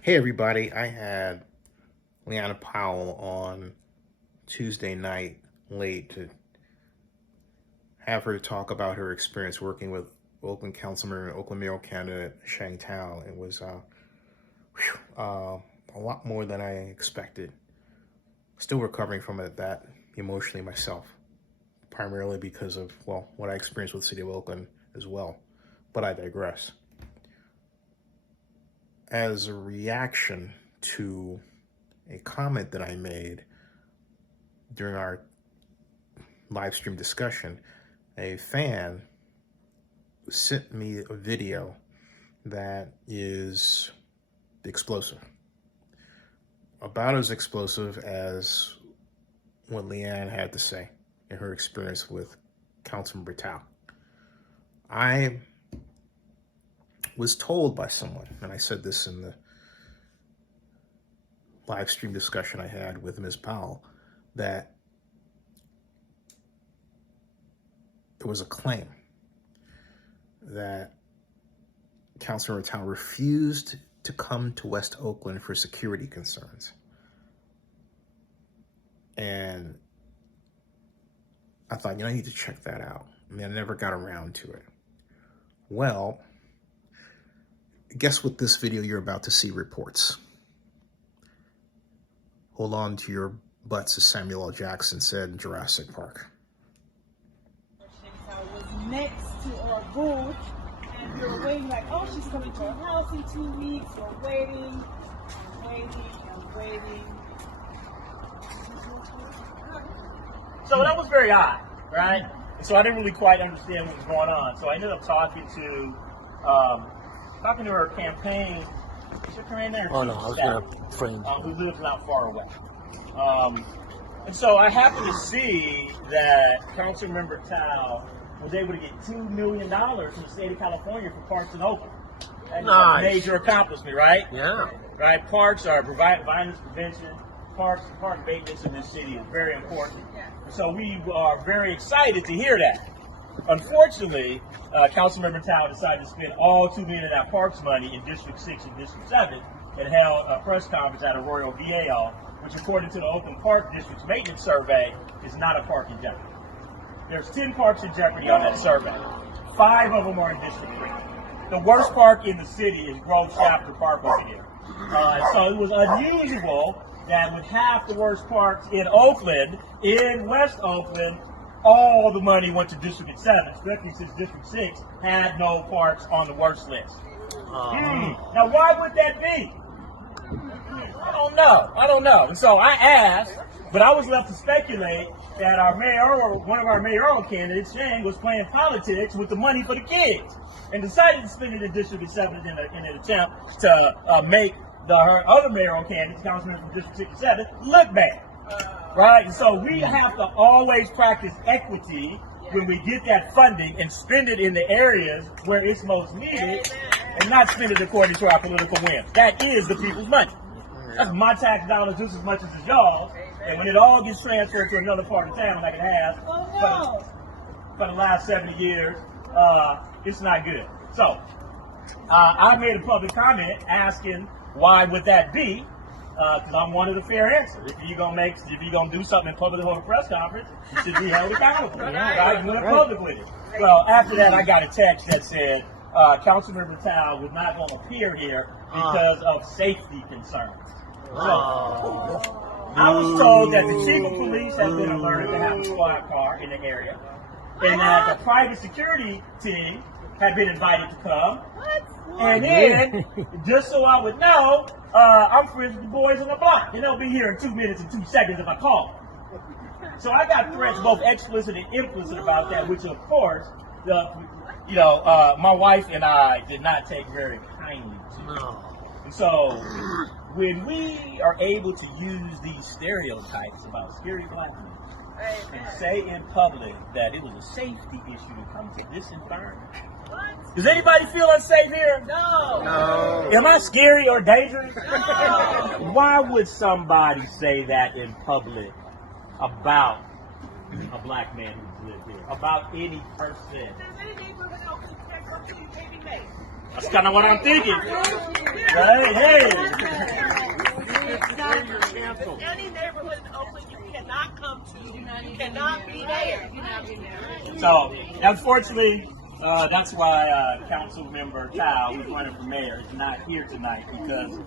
Hey everybody, I had Leanna Powell on Tuesday night late to have her talk about her experience working with Oakland Councilman and Oakland Mayoral candidate Sheng Thao. It was a lot more than I expected. Still recovering from it that emotionally myself, primarily because of, well, what I experienced with the city of Oakland as well, but I digress. As a reaction to a comment that I made during our live stream discussion, a fan sent me a video that is explosive. About as explosive as what Leanne had to say in her experience with Councilman Thao. I was told by someone, and I said this in the live stream discussion I had with Ms. Powell, that there was a claim that Councilor Thao refused to come to West Oakland for security concerns. And I thought, I need to check that out. I mean, I never got around to it. Well, guess what this video you're about to see reports? Hold on to your butts, as Samuel L. Jackson said in Jurassic Park. Sheng Thao was next to our booth, and we were waiting like, oh, she's coming to our house in 2 weeks. We're waiting, and waiting. So that was very odd, right? So I didn't really quite understand what was going on. So I ended up talking to her campaign. Is your campaign there? Oh no, I was gonna frame. Who lives not far away. And so I happened to see that Councilmember Thao was able to get $2 million from the state of California for parks in Oakland. That's a major accomplishment, right? Yeah. Right. Parks are violence prevention. Park maintenance in this city is very important. So we are very excited to hear that. Unfortunately, Councilmember Thao decided to spend all $2 million of that parks money in District 6 and District 7 and held a press conference at Arroyo Viejo, which according to the Oakland Park District's maintenance survey is not a park in jeopardy. There's 10 parks in jeopardy on that survey. 5 of them are in District 3. The worst park in the city is Grove Chapter Park over here. So it was unusual that with half the worst parks in Oakland, in West Oakland, all the money went to District 7, especially since District 6 had no parks on the worst list. Now, why would that be? I don't know. And so I asked, but I was left to speculate that one of our mayoral candidates, Sheng, was playing politics with the money for the kids and decided to spend it in District 7 in an attempt to make her other mayoral candidates, councilmen from District 6 and 7, look bad. Right? And so we have to always practice equity when we get that funding and spend it in the areas where it's most needed and not spend it according to our political whims. That is the people's money. That's my tax dollars just as much as it's y'all. And when it all gets transferred to another part of town like it has for the last 70 years, it's not good. So I made a public comment asking why would that be? Because I'm one of the fair answers. If you're gonna do something in public, hold a press conference, you should be held accountable. Right? You went public with it. Well, after that, I got a text that said Councilmember Thao was not going to appear here because of safety concerns. So I was told that the chief of police has been alerted to have a squad car in the area, and that the private security team had been invited to come. And then, just so I would know, I'm friends with the boys on the block, and they'll be here in 2 minutes and 2 seconds if I call them. So I got threats, both explicit and implicit, about that, which of course, my wife and I did not take very kindly to. And so, when we are able to use these stereotypes about scary black men and say in public that it was a safety issue to come to this environment. Does anybody feel unsafe here? No. Am I scary or dangerous? No. Why would somebody say that in public about a black man who's lived here? About any person? That's kind of what I'm thinking. Right? Hey. you're canceled. Any neighborhood in Oakland you cannot come to. You cannot be there. So, unfortunately, that's why Council Member Thao, who's running for mayor, is not here tonight because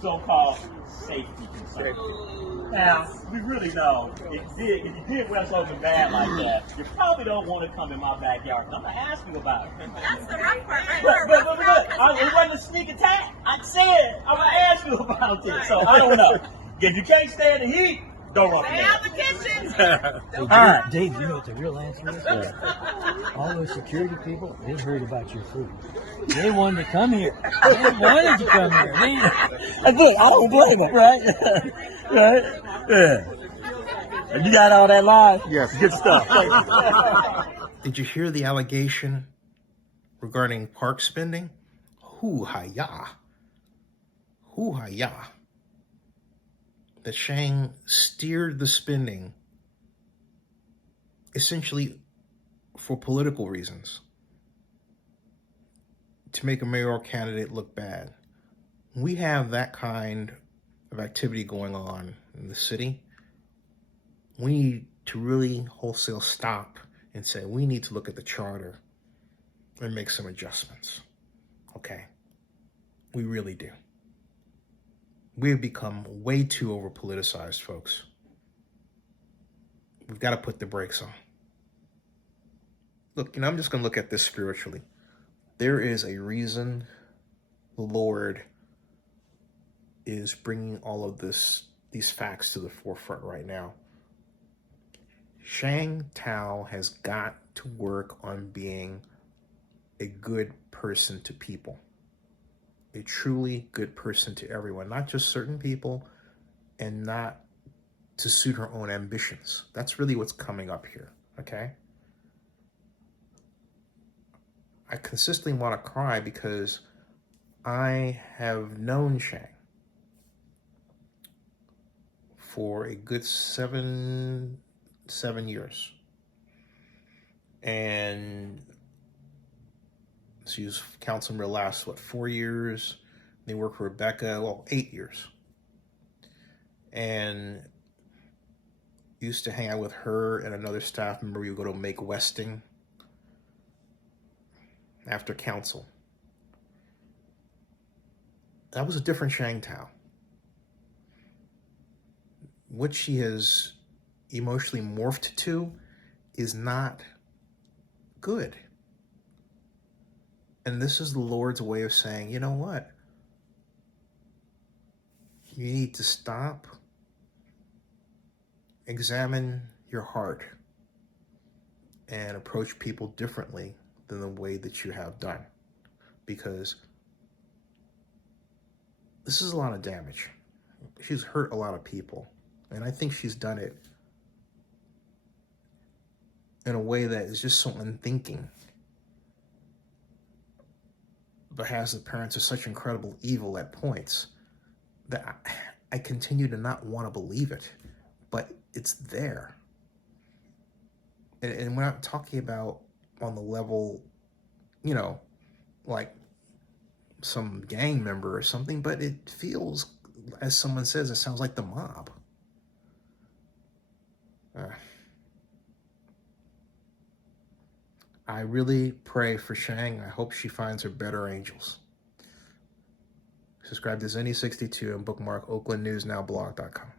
so-called safety concerns. Now, we really know if you did West Oakland bad like that, you probably don't want to come in my backyard. I'm going to ask you about it. That's the rough part, right? But it wasn't a sneak attack. I said I'm going to ask you about this. So, I don't know. If you can't stand the heat, don't run Stay out the kitchen. All right. Dave, you know what the real answer is? All those security people, they heard about your food. They wanted to come here. They wanted to come here. Look, I don't blame them, right? Right? Yeah. And you got all that live? Yes. Good stuff. Did you hear the allegation regarding park spending? Hoo-ha-ya. Hoo-ha-ya. That Sheng steered the spending essentially for political reasons, to make a mayoral candidate look bad. We have that kind of activity going on in the city. We need to really wholesale stop and say, we need to look at the charter and make some adjustments. Okay? We really do. We have become way too over-politicized, folks. We've got to put the brakes on. Look, I'm just going to look at this spiritually. There is a reason the Lord is bringing all of these facts to the forefront right now. Sheng Thao has got to work on being a good person to people. A truly good person to everyone, not just certain people, and not to suit her own ambitions. That's really what's coming up here, okay? I consistently want to cry because I have known Sheng for a good seven years. And she was councilman the last, 4 years? They worked for Rebecca, 8 years. And used to hang out with her and another staff member. We would go to Make Westing after council. That was a different Sheng Thao. What she has emotionally morphed to is not good. And this is the Lord's way of saying, you know what? You need to stop, examine your heart, and approach people differently than the way that you have done. Because this is a lot of damage. She's hurt a lot of people. And I think she's done it in a way that is just so unthinking, but has the parents of such incredible evil at points that I continue to not want to believe it, but it's there. And we're not talking about on the level, like some gang member or something, but it feels, as someone says, it sounds like the mob. I really pray for Sheng. I hope she finds her better angels. Subscribe to Zenny62 and bookmark oaklandnewsnowblog.com.